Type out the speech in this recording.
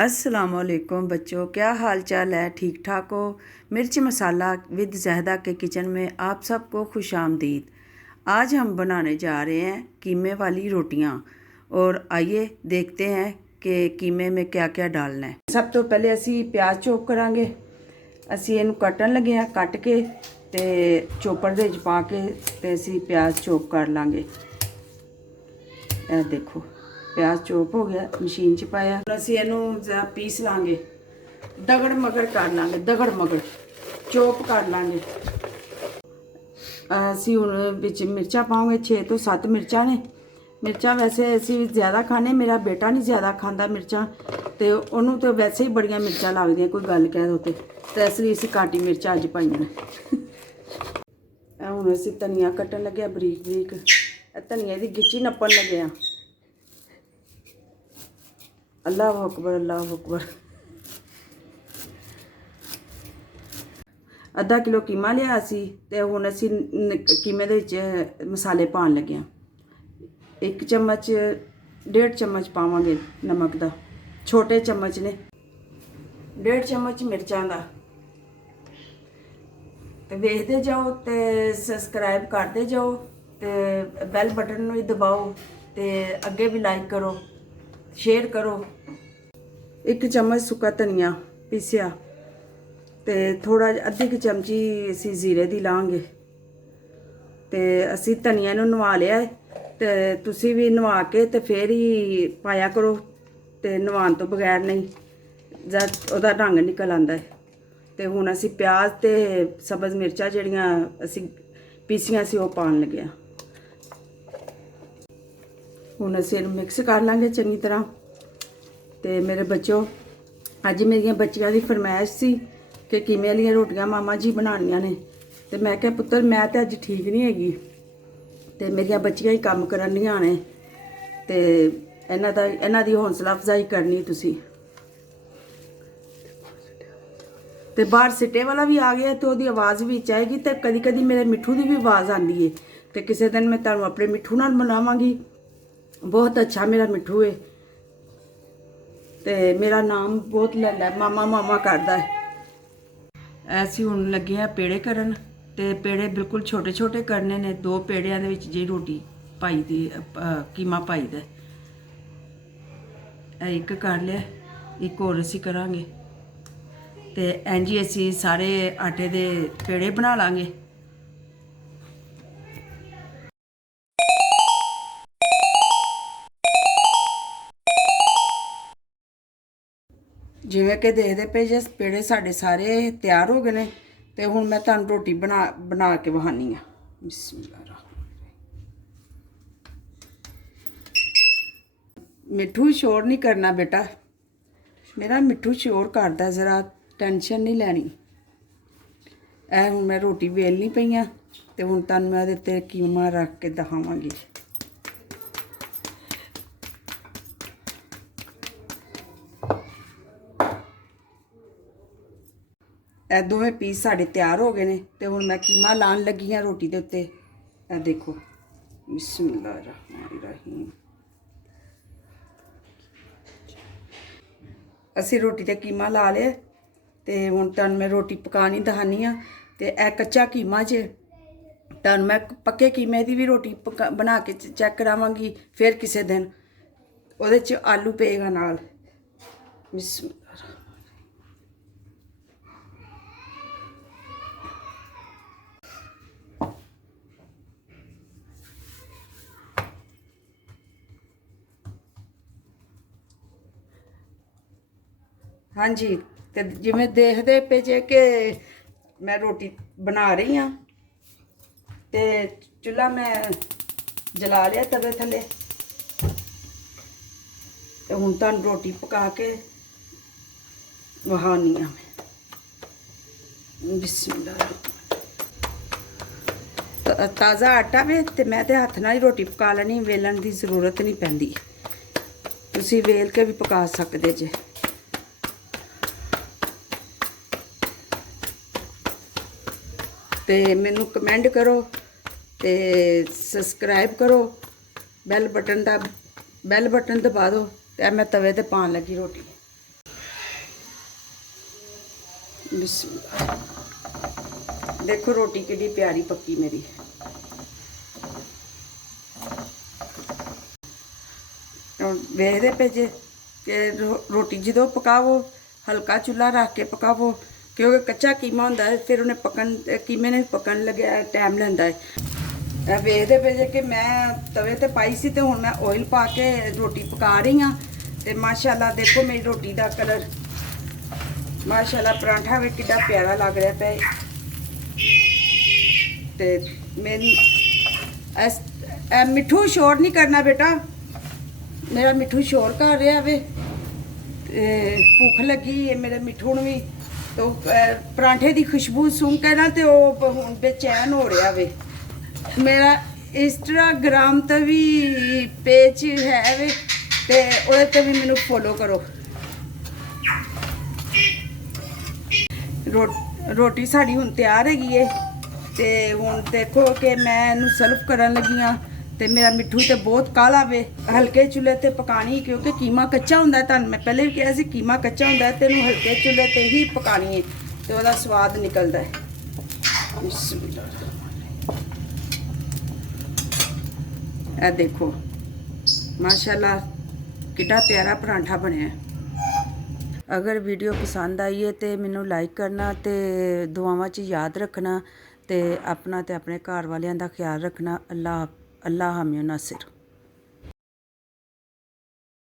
अस्सलाम वालेकुम बच्चों, क्या हाल चाल है? ठीक ठाक हो? मिर्च मसाला विद ज़हदा के किचन में आप सबको खुश आमदीद। आज हम बनाने जा रहे हैं कीमे वाली रोटियां। और आइए देखते हैं कि कीमे में क्या क्या डालना है। सब तो पहले असी प्याज चॉप करांगे। असी इनू कटन लगे हैं, कट के ते चोपर दे विच पा के ते असी प्याज चॉप कर लांगे। देखो प्याज चॉप हो गया, मशीन च पाया। असी इनू पीस लांगे, दगड़ मगड़ कर लांगे, दगड़ मगड़ चॉप कर लांगे। असी हुण विच मिर्चा पाओगे, 6 तो 7 मिर्चा ने। मिर्चा वैसे असी ज़्यादा खाने, मेरा बेटा नहीं ज़्यादा खाता मिर्चा, तो उन्होंने तो वैसे ही बड़ियां मिर्चा लगदियां, कोई गल कह दो तो इसलिए असी घट ही मिर्चा अज पाईयां। हुण असी धनिया कट्टन लगे, बरीक बरीक धनिया की गिच्ची नप्पन लगे। अल्लाह अकबर, अल्लाह अकबर। आधा किलो कीमा लिया सी ते हुण असी कीमे दे विच मसाले पाउण लगे हैं। 1 चम्मच 1.5 चम्मच पावांगे नमक दा, छोटे चम्मच ने। 1.5 चम्मच मिर्चां दा। ते वेखदे जाओ ते सबसक्राइब करते जाओ ते बैल बटन भी दबाओ ते अगे भी लाइक करो, शेयर करो। 1 चम्मच सुक्का धनिया पीसिया ते थोड़ा अद्धी क चमची असी जीरे दी लांगे। ते असी धनिया नूं नवा लिया है, ते तुसी भी नवा के ते फिर ही पाया करो, ते नवान तो बगैर नहीं जद ओहदा रंग निकल आंदा है। ते हुण असी प्याज ते सब्ज़ मिर्चां जिहड़ियां असी पीसियां सी ओह पाउण लगे। हुण असी इहनूं मिक्स कर लांगे चंगी तरह। ते मेरे बच्चों, अज मेरिया बच्चियां दी फरमाइश सी कि कीमे वालियां रोटियां मामा जी बनानियां ने। ते मैं कहा पुत्तर मैं तो अज ठीक नहीं हैगी, ते मेरिया बच्चियां ही काम करनियां ने, ते इन्हां दी हौसला अफजाई करनी तुसी। ते बाहर सिट्टे वाला भी आ गया, तो ਉਹਦੀ आवाज़ भी आएगी। तो कदी कदी मेरे मिठू की भी आवाज़ आती है, तो किसी दिन मैं तुहानूं अपने मिठू नाल मिलावांगी। बहुत अच्छा मेरा मिठू है, तो मेरा नाम बहुत लैंदा है, मामा मामा करदा है। ऐसी हुण लगे हैं पेड़े करन, ते पेड़े बिल्कुल छोटे छोटे करने ने। 2 पेड़ियां दे विच जी रोटी पाई दी, कीमा पाई दा। एक कर लिया, एक होर असी करांगे, ते इंज ही असी सारे आटे दे पेड़े बना लांगे। जिवें कि देखदे पे जे पेड़े साडे सारे तैयार हो गए ने। ते हुण मैं तुहानूं रोटी बना के विखानी आ। बिस्मिल्लाह। मिठू शोर नहीं करना बेटा, मेरा मिठू शोर करदा, ज़रा टेंशन नहीं लैनी। हुण मैं रोटी वेलनी पई आ, ते हुण तुहानूं मैं इहदे ते कीमा रख के दिखावांगी। ਇਹ ਦੋਵੇਂ पीस साढ़े तैयार हो गए ने, ते हुण मैं कीमा लान लगी हाँ रोटी दे उत्ते। देखो बिस्मिल्लाहिर्रहमानिर्रहीम। असी रोटी ते कीमा ला लिया, ते हुण तुहानूं मैं रोटी पकानी दिखानी हाँ। ते कच्चा कीमा जे तुहानूं मैं पक्के कीमे की भी रोटी बना के चैक करावांगी फिर किसी दिन। ਉਹਦੇ 'ਚ आलू पेगा नाल। बिस्मिल्लाह। हाँ जी, तो जिवें देखते पे जे कि मैं रोटी बना रही हाँ, तो चूल्हा मैं जला लिया तवे थले। तो हुण तुहानूं रोटी पका के विखानी आ मैं। बिस्मिल्लाह। ताज़ा आटा वे, तो मैं तो हत्थ नाल ही रोटी पका लैनी, वेलन की जरूरत नहीं पैंदी। तुसी वेल के भी पका सकते जे। ते मैनू कमेंट करो, ते सबसक्राइब करो, बैल बटन दबा दो। तो मैं तवे ते पान लगी रोटी। बिस्मिल्लाह। देखो रोटी कितनी प्यारी पक्की मेरी। वेखते पे जे कि रोटी जो पकावो हल्का चूल्हा रख के पकावो, क्योंकि कच्चा कीमा होंदा है, फिर उन्हें पकन कीमे ने पकन लगे टाइम लैंदा है। वेखते पे जे कि मैं तवे ते पाई सी ते हुण मैं ऑयल पा के रोटी पका रही हाँ। ते माशाल्लाह देखो मेरी रोटी का कलर, माशाल्लाह परांठा भी कितना प्यारा लग रहा पे। ते मेरी मिठू शोर नहीं करना बेटा, मेरा मिठू शोर कर रहा वे। भुख लगी है मेरे मिठू ने भी, तो परांठे की खुशबू सुन के ना तो हुण बेचैन हो रहा वे। मेरा इंस्टाग्राम तो भी पेज है वे, ते ओहदे ते भी मैनू फॉलो करो। रोटी साड़ी हुण तैयार हैगी है, ते हुण देखो कि मैं इनू सर्व करन लगी हाँ। ते मेरा मिठू तो बहुत काला वे, हल्के चुल्हे ते पकानी, क्योंकि कीमा कच्चा होंदा है। तुहानूं मैं पहले भी कहा सी कीमा कच्चा होंदा है, ते इनू हल्के चुल्हे ते ही पकानी है, तो उसदा स्वाद निकलदा है। ए देखो माशाल्लाह कितना प्यारा परांठा बनया है। अगर वीडियो पसंद आई है तो मैनू लाइक करना, तो दुआवां च याद रखना, तो अपना ते अपने घर वालियां दा ख्याल रखना। अल्लाह हामियो नासिर।